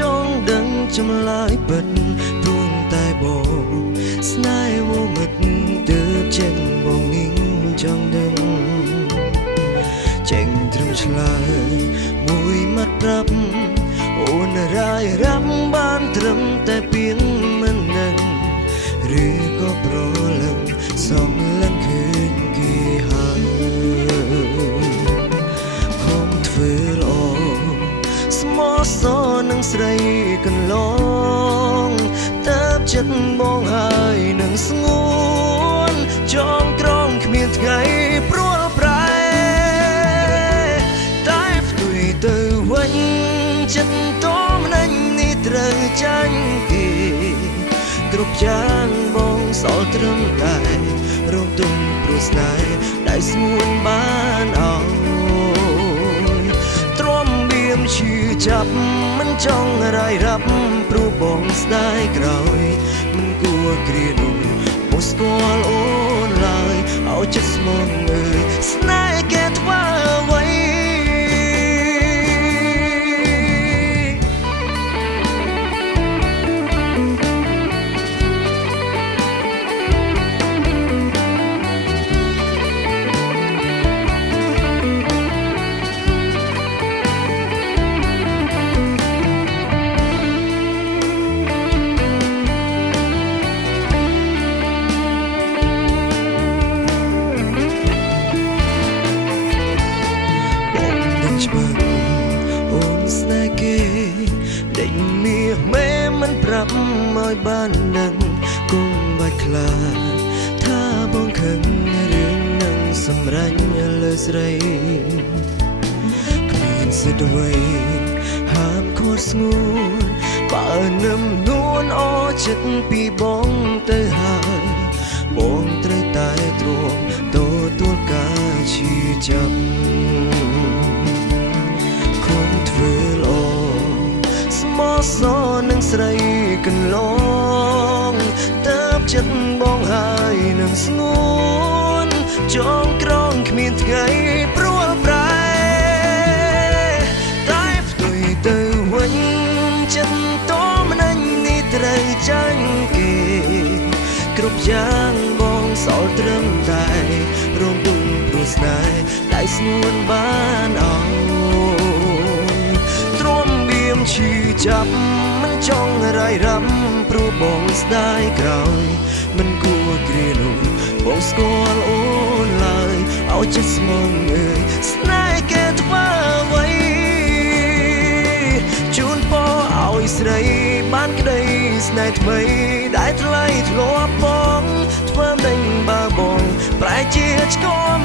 ចង់ដឹងចម្លើយពិតព្រោះតែបងស្នេហ៍វងឹតទើបចេញបងងិងចង់ដឹងចេញត្រឹមឆ្លើយមួយមាត់ប្រាប់អូនរាយរាប់បានត្រឹមតែពីងមិនដឹងឬក៏ប្រលឹងសំឡឹងឃើញគេហើយខំធ្វើល្អស្មោះសរនឹងស្រីកន្លងតើបចិត្តបងហើយនឹងស្ងួនចងក្រងគ្មានថ្ងៃព្រួលប្រែតែផ្ទុយទៅវិញចិត្តតមនាញនេះត្រូវចាញ់គេគ្រប់យ៉ាងបងសល់ត្រឹមតែរងទុំព្រោះស្នេហ៍ដែលស្ងួនបានអោយទ្រាំបៀមឈឺចាប់មិនចង់រាយរាប់ព្រោះបងស្ដាយក្រោយមិនគួរគ្រានោះមកស្គាល់អូនឡើយឲ្យចិត្តស្មងអើយស្នេហ៍គេធ្វើអ្វីអូនស្នេហ៍គេដេញមាសមេមិនប្រាប់ឲ្យបានដឹងគុំបាច់ខ្លាចថាបងខឹងរឿងនឹងសម្រាញ់លើស្រីគ្មានសិទ្ធិអ្វីហាមឃាត់ស្ងួនបើនឹមនួនអចិត្តពីបងទៅហើយបងត្រូវតែទ្រាំទទួលការឈឺចាប់ធ្វើល្អស្មោះសរនឹងស្រីកន្លងតើបចិត្តបងហើយនឹងស្ងួនចងក្រងគ្មានថ្ងៃព្រួលប្រែតែផ្ទុយទៅវិញចិត្តតមនាញនេះត្រូវចាញ់គេគ្រប់យ៉ាងបងសល់ត្រឹមតែរងទុំព្រោះស្នេហ៍ដែលស្ងួនបានអោឈឺចាប់មិនចង់រាយរាប់ព្រោះបងស្ដាយក្រោយមិនគួរគ្រានោះបងស្គាល់អូនឡើយឲ្យចិត្តស្មងអើយស្នេហ៍គេធ្វើអ្វីជូនពរឲ្យស្រីបានក្តីស្នេហ៍ថ្មីដែលថ្លៃធ្លាប់បងធ្វើមិនបើបងប្រែជាឆ្គាំ